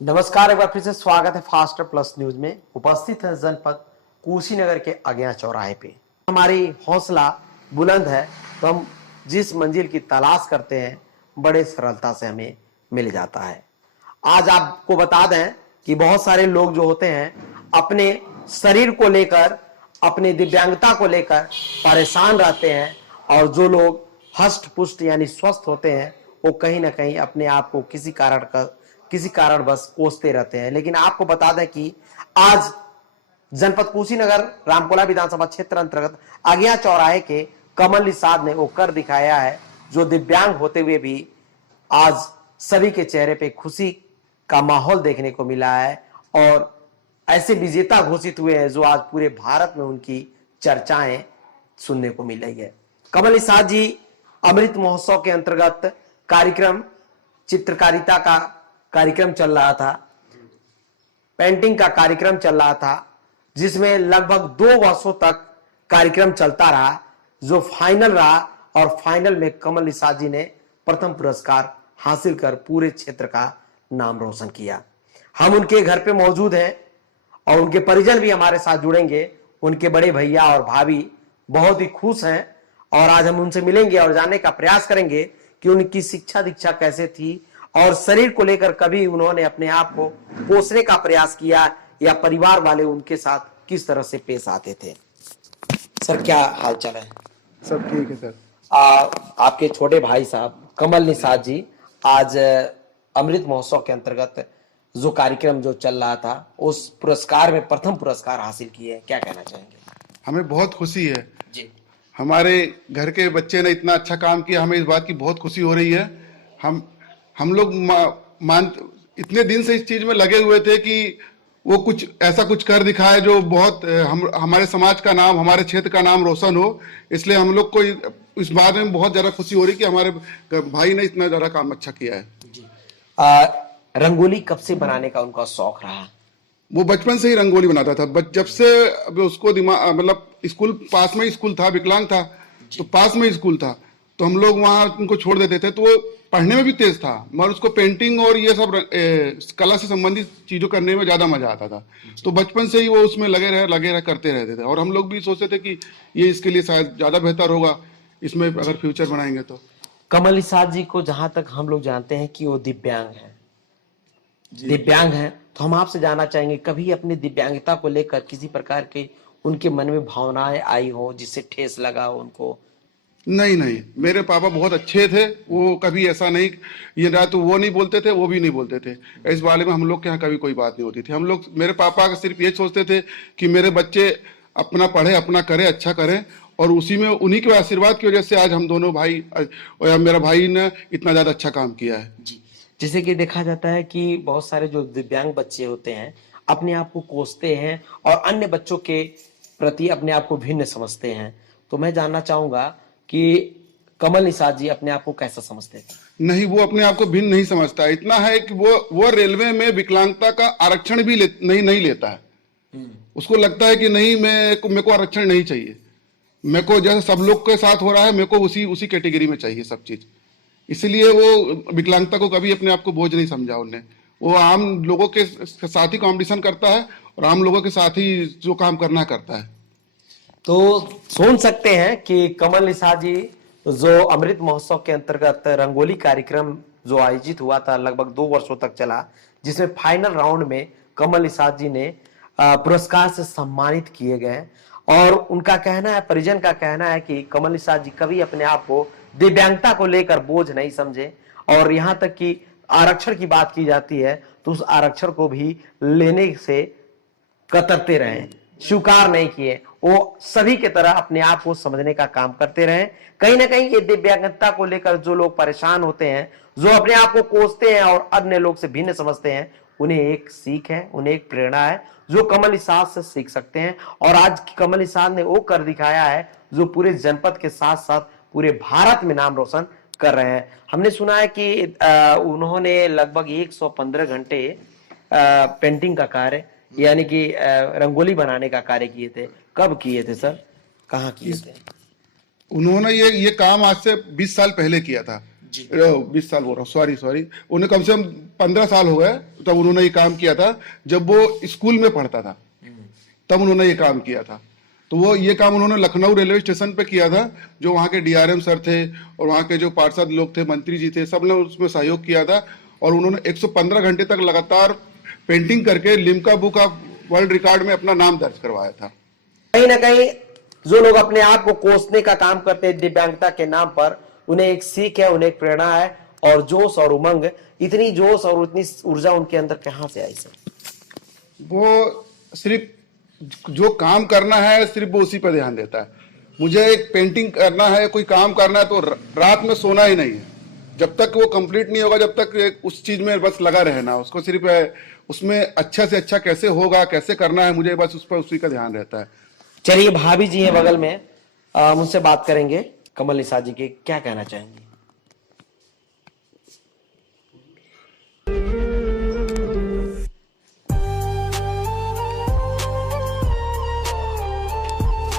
नमस्कार, एक बार फिर से स्वागत है फास्ट प्लस न्यूज में। उपस्थित है जनपद कुशीनगर के अज्ञा चौराहे पे। हमारी हौसला बुलंद है तो हम जिस मंजिल की तलाश करते हैं बड़े सरलता से हमें मिल जाता है। आज आपको बता दें कि बहुत सारे लोग जो होते हैं अपने शरीर को लेकर, अपनी दिव्यांगता को लेकर परेशान रहते हैं, और जो लोग हष्ट पुष्ट यानी स्वस्थ होते हैं वो कहीं ना कहीं अपने आप को किसी कारण बस कोसते रहते हैं। लेकिन आपको बता दें कि आज जनपद कुशीनगर रामकोला विधानसभा क्षेत्र अंतर्गत अज्ञा चौराहे के कमल निषाद ने वो कर दिखाया है जो दिव्यांग होते हुए भी आज सभी के चेहरे पे खुशी का माहौल देखने को मिला है, और ऐसे विजेता घोषित हुए हैं जो आज पूरे भारत में उनकी चर्चाएं सुनने को मिल रही है। कमल निषाद जी अमृत महोत्सव के अंतर्गत कार्यक्रम, चित्रकारिता का कार्यक्रम चल रहा था, पेंटिंग का कार्यक्रम चल रहा था, जिसमें लगभग 2 वर्षों तक कार्यक्रम चलता रहा, जो फाइनल रहा, और फाइनल में कमल निषाद जी ने प्रथम पुरस्कार हासिल कर पूरे क्षेत्र का नाम रोशन किया। हम उनके घर पे मौजूद हैं और उनके परिजन भी हमारे साथ जुड़ेंगे। उनके बड़े भैया और भाभी बहुत ही खुश हैं, और आज हम उनसे मिलेंगे और जानने का प्रयास करेंगे कि उनकी शिक्षा दीक्षा कैसे थी, और शरीर को लेकर कभी उन्होंने अपने आप को पोसने का प्रयास किया या परिवार वाले उनके साथ किस तरह से पेश आते थे। सर, क्या हाल चाल है? सब ठीक है सर। आपके छोटे भाई साहब कमल निषाद जी आज अमृत महोत्सव के अंतर्गत जो कार्यक्रम जो चल रहा था उस पुरस्कार में प्रथम पुरस्कार हासिल किए, क्या कहना चाहेंगे? हमें बहुत खुशी है जी। हमारे घर के बच्चे ने इतना अच्छा काम किया, हमें इस बात की बहुत खुशी हो रही है। हम लोग इतने दिन से इस चीज में लगे हुए थे कि वो कुछ ऐसा कुछ कर दिखाए जो बहुत हमारे समाज का नाम, हमारे क्षेत्र का नाम रोशन हो। इसलिए हम लोग को इस बात में बहुत ज्यादा खुशी हो रही है कि हमारे भाई ने इतना ज्यादा काम अच्छा किया है। जी। रंगोली कब से बनाने का उनका शौक रहा? वो बचपन से ही रंगोली बनाता था, जब से उसको दिमाग, मतलब स्कूल पास में ही स्कूल था, विकलांग था तो पास में ही स्कूल था, तो हम लोग वहाँ उनको छोड़ देते थे। तो वो पढ़ने में भी तेज था, मगर उसको पेंटिंग और ये सब कला से संबंधित चीजों करने में ज्यादा मजा आता था। तो बचपन से ही वो उसमें लगे रहे करते रहते थे, और हम लोग भी सोचते थे कि ये इसके लिए शायद ज्यादा बेहतर होगा इसमें अगर फ्यूचर बनाएंगे तो। कमल निषाद जी को जहां तक हम लोग जानते हैं कि वो दिव्यांग है, तो हम आपसे जानना चाहेंगे कभी अपनी दिव्यांगता को लेकर किसी प्रकार के उनके मन में भावनाएं आई हो जिससे ठेस लगा हो उनको? नहीं, मेरे पापा बहुत अच्छे थे, वो कभी ऐसा नहीं, ये ना तो वो नहीं बोलते थे, वो भी नहीं बोलते थे। इस बारे में हम लोग के यहाँ कभी कोई बात नहीं होती थी। हम लोग, मेरे पापा सिर्फ ये सोचते थे कि मेरे बच्चे अपना पढ़े, अपना करें, अच्छा करें, और उसी में उन्हीं के आशीर्वाद की वजह से आज हम दोनों भाई और मेरा भाई ने इतना ज्यादा अच्छा काम किया है। जी। जैसे कि देखा जाता है कि बहुत सारे जो दिव्यांग बच्चे होते हैं अपने आप को कोसते हैं और अन्य बच्चों के प्रति अपने आप को भिन्न समझते हैं। तो मैं जानना चाहूंगा कि कमल निषाद जी अपने आप को कैसा समझते थे? नहीं, वो अपने आप को भिन्न नहीं समझता। इतना है कि वो रेलवे में विकलांगता का आरक्षण भी नहीं लेता है। उसको लगता है कि नहीं, मेरे को आरक्षण नहीं चाहिए, मेरे को जैसे सब लोग के साथ हो रहा है, मेरे को उसी कैटेगरी में चाहिए सब चीज। इसलिए वो विकलांगता को कभी अपने आप को बोझ नहीं समझा उन्हें। वो आम लोगों के साथ ही कॉम्पिटिशन करता है और आम लोगों के साथ ही जो काम करना करता है। तो सुन सकते हैं कि कमल निषाद जी जो अमृत महोत्सव के अंतर्गत रंगोली कार्यक्रम जो आयोजित हुआ था लगभग 2 वर्षों तक चला, जिसमें फाइनल राउंड में कमल निषाद जी ने पुरस्कार से सम्मानित किए गए। और उनका कहना है, परिजन का कहना है कि कमल निषाद जी कभी अपने आप को दिव्यांगता को लेकर बोझ नहीं समझे, और यहां तक कि आरक्षण की बात की जाती है तो उस आरक्षण को भी लेने से कतरते रहे, स्वीकार नहीं किए। वो सभी के तरह अपने आप को समझने का काम करते रहे। कहीं ना कहीं ये दिव्यांगता को लेकर जो लोग परेशान होते हैं, जो अपने आप को कोसते हैं और अन्य लोग से भिन्न समझते हैं, उन्हें एक सीख है, उन्हें एक प्रेरणा है जो कमल निषाद से सीख सकते हैं। और आज कमल निषाद ने वो कर दिखाया है जो पूरे जनपद के साथ साथ पूरे भारत में नाम रोशन कर रहे हैं। हमने सुना है कि उन्होंने लगभग 115 घंटे पेंटिंग का कार्य यानी कि रंगोली बनाने का कार्य किए थे। कब किए थे सर, कहाँ किए थे? उन्होंने ये काम आज से 20 साल पहले किया था। 20 साल बोल रहा हूँ, सॉरी, उन्हें कम से कम 15 साल हो गए तब उन्होंने ये काम किया था। जब वो स्कूल में पढ़ता था तब उन्होंने ये काम किया था। तो वो ये काम उन्होंने लखनऊ रेलवे स्टेशन पे किया था। जो वहाँ के डीआरएम सर थे और वहाँ के जो पार्षद लोग थे, मंत्री जी थे, सब ने उसमें सहयोग किया था। और उन्होंने 115 घंटे तक लगातार पेंटिंग करके Limca book of world record में अपना नाम दर्ज करवाया था। कहीं ना कहीं जो लोग अपने आप को कोसने का काम करते हैं दिव्यांगता के नाम पर, उन्हें एक सीख है, उन्हें एक प्रेरणा है और जोश और उमंग। इतनी जोश और इतनी ऊर्जा उनके अंदर कहाँ से आई सर? वो सिर्फ जो काम करना है सिर्फ वो उसी पर ध्यान देता है। मुझे एक पेंटिंग करना है, कोई काम करना है तो रात में सोना ही नहीं है जब तक वो कंप्लीट नहीं होगा, जब तक उस चीज में बस लगा रहना। उसको सिर्फ उसमें अच्छा से अच्छा कैसे होगा, कैसे करना है, मुझे बस उस पर उसी का ध्यान रहता है। चलिए, भाभी जी है बगल में, मुझसे बात करेंगे कमल निषाद जी के, क्या कहना चाहेंगे?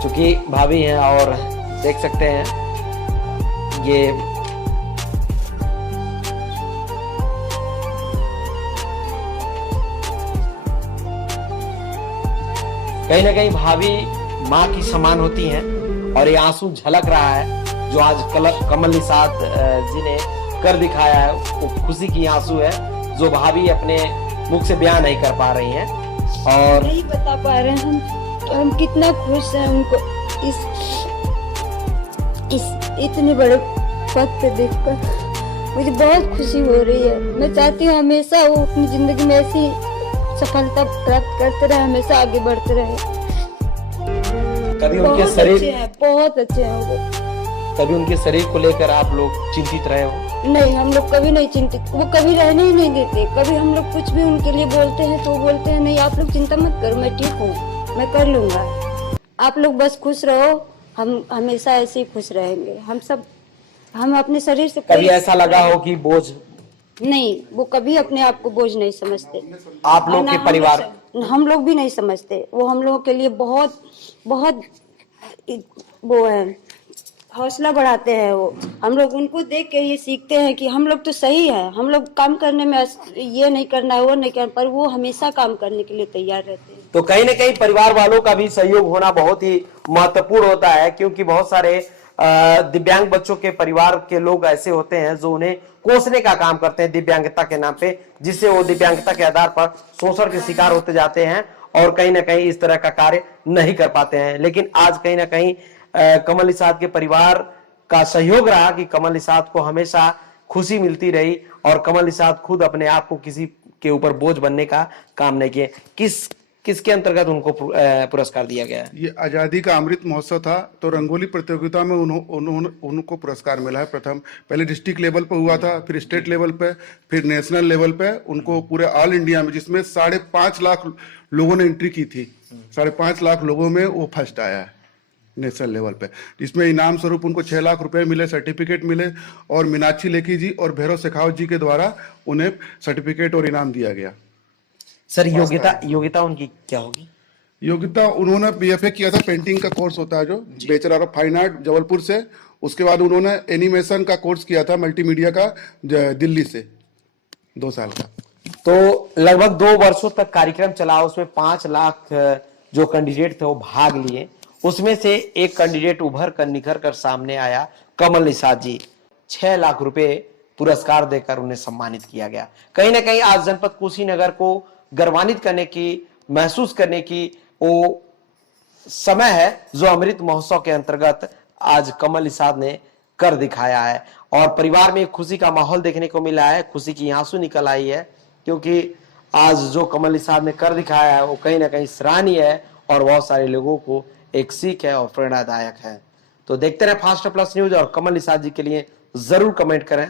चूंकि भाभी हैं और देख सकते हैं ये कहीं ना कहीं भाभी माँ की समान होती हैं और ये आंसू झलक रहा है जो आज कमल निषाद जी ने कर दिखाया है। वो खुशी की आंसू है जो भाभी अपने मुख से बयान नहीं कर पा रही हैं और नहीं बता पा रहे हैं हम कितना खुश हैं उनको इस इतने बड़े पद पे देखकर। मुझे बहुत खुशी हो रही है। मैं चाहती हूँ हमेशा वो अपनी जिंदगी में ऐसी सफलता प्राप्त करते रहे, हमेशा आगे बढ़ते रहे। कभी उनके शरीर बहुत अच्छे हैं वो। कभी उनके शरीर को लेकर आप लोग चिंतित रहे हो? नहीं, हम लोग कभी नहीं चिंतित, वो कभी रहने ही नहीं देते। कभी हम लोग कुछ भी उनके लिए बोलते हैं तो बोलते हैं नहीं आप लोग चिंता मत करो, मैं ठीक हूँ, मैं कर लूंगा, आप लोग बस खुश रहो, हम हमेशा ऐसे ही खुश रहेंगे। हम अपने शरीर से कभी ऐसा लगा हो कि बोझ? नहीं, वो कभी अपने आप को बोझ नहीं समझते। आप लोग के परिवार? हम लोग भी नहीं समझते। वो हम लोगों के लिए बहुत बहुत वो है, हौसला बढ़ाते हैं वो। हम लोग उनको देख के ये सीखते हैं कि हम लोग तो सही है, हम लोग काम करने में ये नहीं करना है वो नहीं करना, पर वो हमेशा काम करने के लिए तैयार रहते हैं। तो कहीं ना कहीं परिवार वालों का भी सहयोग होना बहुत ही महत्वपूर्ण होता है, क्योंकि बहुत सारे दिव्यांग बच्चों के परिवार के लोग ऐसे होते हैं जो उन्हें कोसने का काम करते हैं दिव्यांगता के नाम पे, जिससे वो दिव्यांगता के आधार पर शोषण के शिकार होते जाते हैं और कहीं ना कहीं इस तरह का कार्य नहीं कर पाते हैं। लेकिन आज कहीं ना कहीं कमल निषाद के परिवार का सहयोग रहा कि कमल निषाद को हमेशा खुशी मिलती रही और कमल निषाद खुद अपने आप को किसी के ऊपर बोझ बनने का काम नहीं किए। किसके अंतर्गत उनको पुरस्कार दिया गया है? ये आजादी का अमृत महोत्सव था तो रंगोली प्रतियोगिता में उनको पुरस्कार मिला है। प्रथम पहले डिस्ट्रिक्ट लेवल पर हुआ था, फिर स्टेट लेवल पे, फिर नेशनल लेवल पे। उनको पूरे ऑल इंडिया में, जिसमें 5.5 लाख लोगों ने एंट्री की थी, 5.5 लाख लोगों में वो फर्स्ट आया है नेशनल लेवल पे। इसमें इनाम स्वरूप उनको 6 लाख रुपए मिले, सर्टिफिकेट मिले और मीनाक्षी लेखी जी और भैरव शेखावत जी के द्वारा उन्हें सर्टिफिकेट और इनाम दिया गया। सर, योग्यता उनकी क्या होगी? योग्यता, उन्होंने बीएफए किया था, पेंटिंग का कोर्स होता है जो bachelor of fine art Jabalpur से। उसके बाद उन्होंने एनिमेशन का कोर्स किया था मल्टीमीडिया का दिल्ली से 2 साल का। तो लगभग 2 वर्षों तक कार्यक्रम चला, उसमें 5 लाख जो कैंडिडेट थे वो भाग लिए। उसमें से एक कैंडिडेट उभर कर निखर कर सामने आया, कमल निषाद जी। 6 लाख रुपए पुरस्कार देकर उन्हें सम्मानित किया गया। कहीं ना कहीं आज जनपद कुशीनगर को गर्वान्वित करने की, महसूस करने की वो समय है जो अमृत महोत्सव के अंतर्गत आज कमल निषाद ने कर दिखाया है और परिवार में एक खुशी का माहौल देखने को मिला है, खुशी की आंसू निकल आई है, क्योंकि आज जो कमल निषाद ने कर दिखाया है वो कहीं ना कहीं सराहनीय है और बहुत सारे लोगों को एक सीख है और प्रेरणादायक है। तो देखते रहे फास्ट प्लस न्यूज और कमल निषाद जी के लिए जरूर कमेंट करें।